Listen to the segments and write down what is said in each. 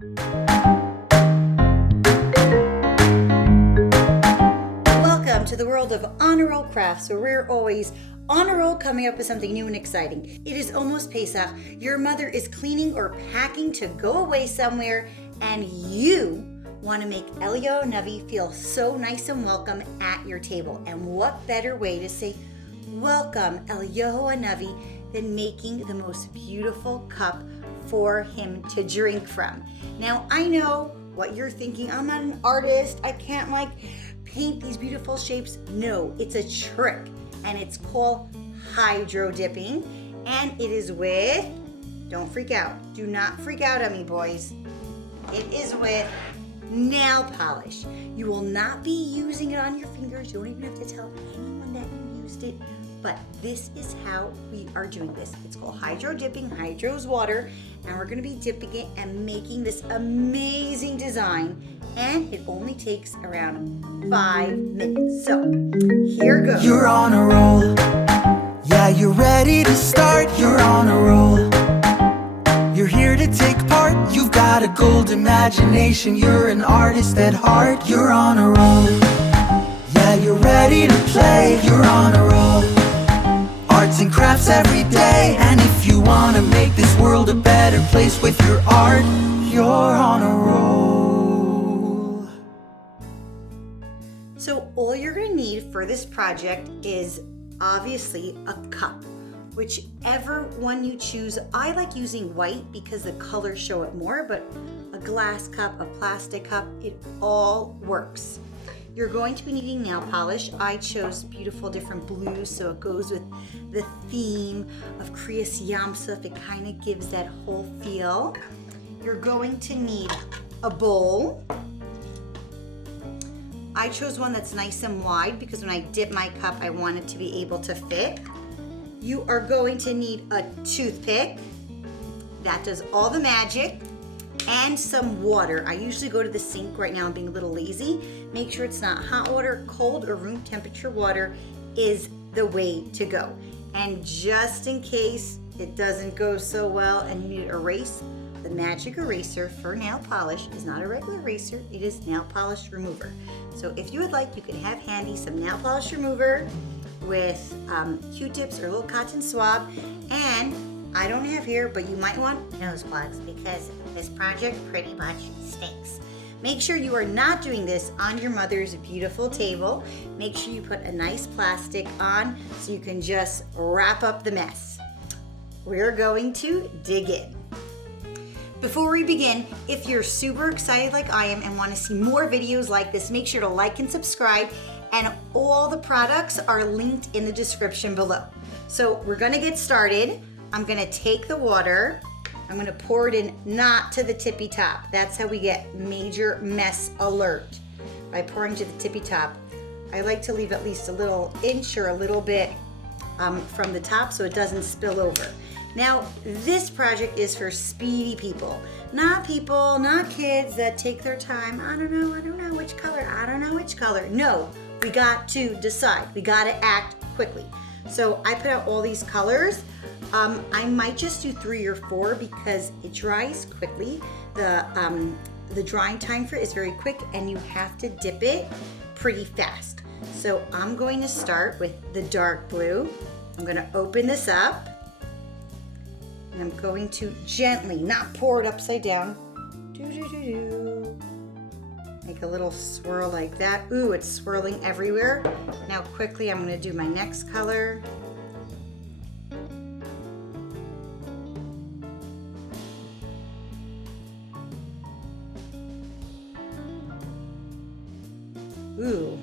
Welcome to the world of honor roll crafts, where we're always on a roll coming up with something new and exciting. It is almost Pesach. Your mother is cleaning or packing to go away somewhere, and you want to make Eliyahu Hanavi feel so nice and welcome at your table. And what better way to say welcome Eliyahu Hanavi than making the most beautiful cup for him to drink from. Now, I know what you're thinking. I'm not an artist. I can't paint these beautiful shapes. No, it's a trick, and it's called hydro dipping, and it is with, don't freak out. Do not freak out on me, boys. It is with nail polish. You will not be using it on your fingers. You don't even have to tell anyone that you used it. But this is how we are doing this. It's called hydro dipping. Hydro is water, and we're going to be dipping it and making this amazing design. And it only takes around 5 minutes. So here goes. You're on a roll. Yeah, you're ready to start. You're on a roll. You're here to take part. You've got a gold imagination. You're an artist at heart. You're on a roll. Yeah, you're ready to play. You're on a roll. Arts and crafts every day. And if you want to make this world a better place with your art, you're on a roll. So all you're going to need for this project is obviously a cup. Whichever one you choose. I like using white because the colors show it more, but a glass cup, a plastic cup, it all works. You're going to be needing nail polish. I chose beautiful different blues, so it goes with the theme of Kriyas Yamsuf. It kind of gives that whole feel. You're going to need a bowl. I chose one that's nice and wide because when I dip my cup, I want it to be able to fit. You are going to need a toothpick. That does all the magic. And some water. I usually go to the sink. Right now I'm being a little lazy. Make sure it's not hot water. Cold or room temperature water is the way to go. And just in case it doesn't go so well and you need to erase, the magic eraser for nail polish is not a regular eraser. It is nail polish remover. So if you would like, you can have handy some nail polish remover with Q-tips or a little cotton swab. And I don't have here, but you might want nose plugs because this project pretty much stinks. Make sure you are not doing this on your mother's beautiful table. Make sure you put a nice plastic on so you can just wrap up the mess. We're going to dig in. Before we begin, if you're super excited like I am and want to see more videos like this, make sure to like and subscribe, and all the products are linked in the description below. So we're gonna get started. I'm gonna take the water, I'm gonna pour it in, not to the tippy top. That's how we get major mess alert, by pouring to the tippy top. I like to leave at least a little inch or a little bit from the top so it doesn't spill over. Now, this project is for speedy people, not kids that take their time. I don't know which color. No, we got to decide. We got to act quickly. So I put out all these colors. I might just do 3 or 4 because it dries quickly. The drying time for it is very quick, and you have to dip it pretty fast. So I'm going to start with the dark blue. I'm going to open this up, and I'm going to gently, not pour it upside down, make a little swirl like that. Ooh, it's swirling everywhere. Now quickly, I'm going to do my next color. Ooh,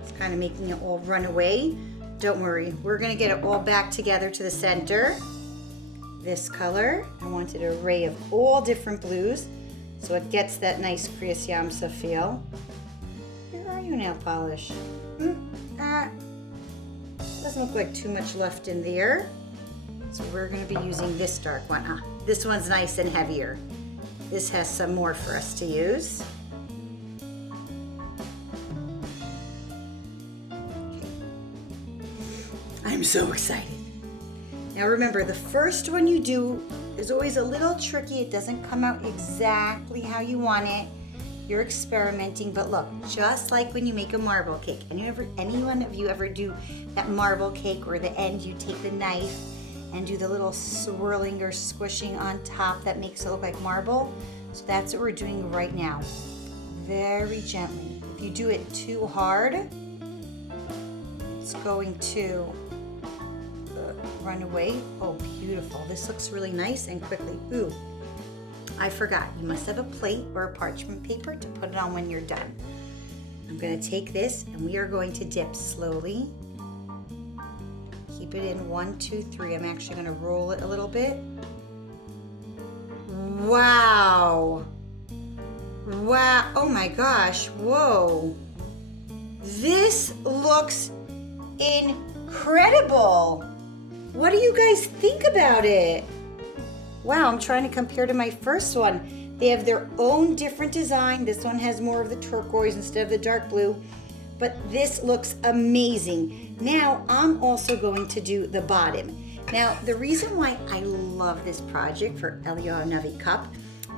it's kind of making it all run away. Don't worry, we're gonna get it all back together to the center. This color, I wanted an array of all different blues so it gets that nice Kriyas Yamsuf feel. Where are you, nail polish? Doesn't look like too much left in there. So we're gonna be using this dark one. This one's nice and heavier. This has some more for us to use. I'm so excited. Now remember, the first one you do is always a little tricky. It doesn't come out exactly how you want it. You're experimenting, but look, just like when you make a marble cake. Anyone of you ever do that marble cake where the end you take the knife and do the little swirling or squishing on top that makes it look like marble? So that's what we're doing right now. Very gently. If you do it too hard, it's going to run away. Oh, beautiful. This looks really nice and quickly. Ooh, I forgot. You must have a plate or a parchment paper to put it on when you're done. I'm going to take this and we are going to dip slowly. Keep it in 1, 2, 3. I'm actually going to roll it a little bit. Wow. Wow. Oh my gosh. Whoa. This looks incredible. What do you guys think about it? Wow, I'm trying to compare to my first one. They have their own different design. This one has more of the turquoise instead of the dark blue, but this looks amazing. Now, I'm also going to do the bottom. Now, the reason why I love this project for Eliyahu Hanavi cup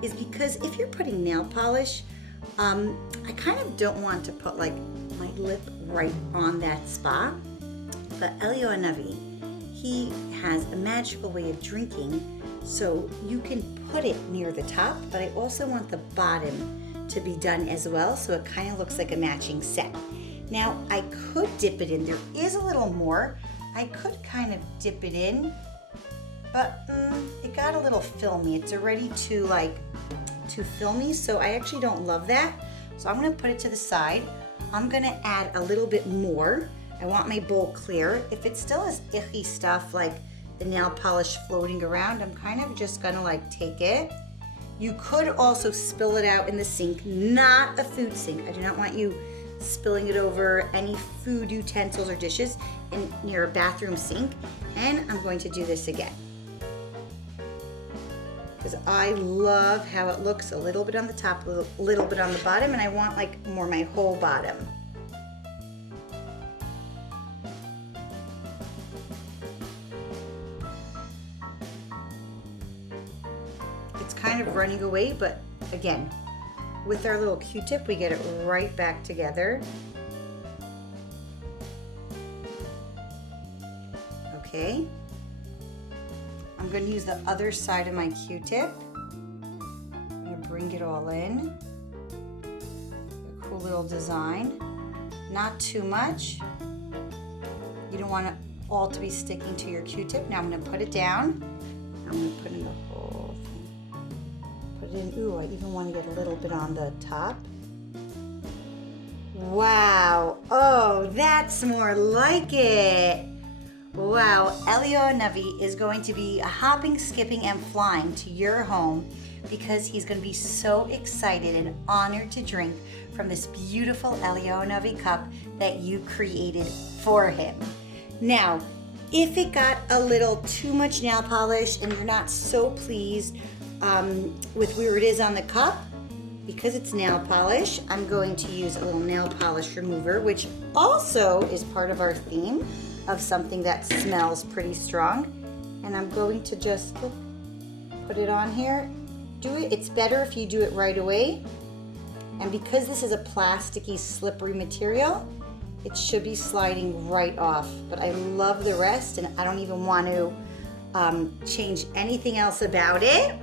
is because if you're putting nail polish, I kind of don't want to put like my lip right on that spot, but Eliyahu Hanavi, he has a magical way of drinking, so you can put it near the top, but I also want the bottom to be done as well, so it kind of looks like a matching set. Now, I could dip it in. There is a little more. I could kind of dip it in, but it got a little filmy. It's already too filmy, so I actually don't love that. So I'm gonna put it to the side. I'm gonna add a little bit more. I want my bowl clear. If it still has icky stuff like the nail polish floating around, I'm kind of just gonna like take it. You could also spill it out in the sink, not a food sink. I do not want you spilling it over any food utensils or dishes near a bathroom sink. And I'm going to do this again, because I love how it looks, a little bit on the top, a little bit on the bottom, and I want like more my whole bottom. It's kind of running away, but again, with our little Q-tip, we get it right back together. Okay. I'm going to use the other side of my Q-tip. I'm going to bring it all in. A cool little design. Not too much. You don't want it all to be sticking to your Q-tip. Now I'm going to put it down. I'm going to put in the whole thing. Put it in. Ooh, I even want to get a little bit on the top. Wow. Oh, that's more like it. Wow, Eliyahu Hanavi is going to be hopping, skipping, and flying to your home because he's going to be so excited and honored to drink from this beautiful Eliyahu Hanavi cup that you created for him. Now, if it got a little too much nail polish and you're not so pleased with where it is on the cup, because it's nail polish, I'm going to use a little nail polish remover, which also is part of our theme of something that smells pretty strong. And I'm going to just put it on here. It's better if you do it right away. And because this is a plasticky, slippery material, it should be sliding right off. But I love the rest, and I don't even want to change anything else about it.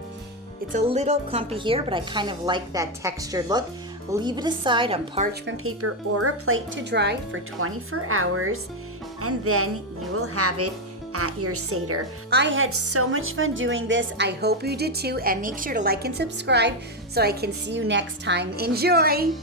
It's a little clumpy here, but I kind of like that textured look. Leave it aside on parchment paper or a plate to dry for 24 hours, and then you will have it at your Seder. I had so much fun doing this. I hope you did too, and make sure to like and subscribe so I can see you next time. Enjoy!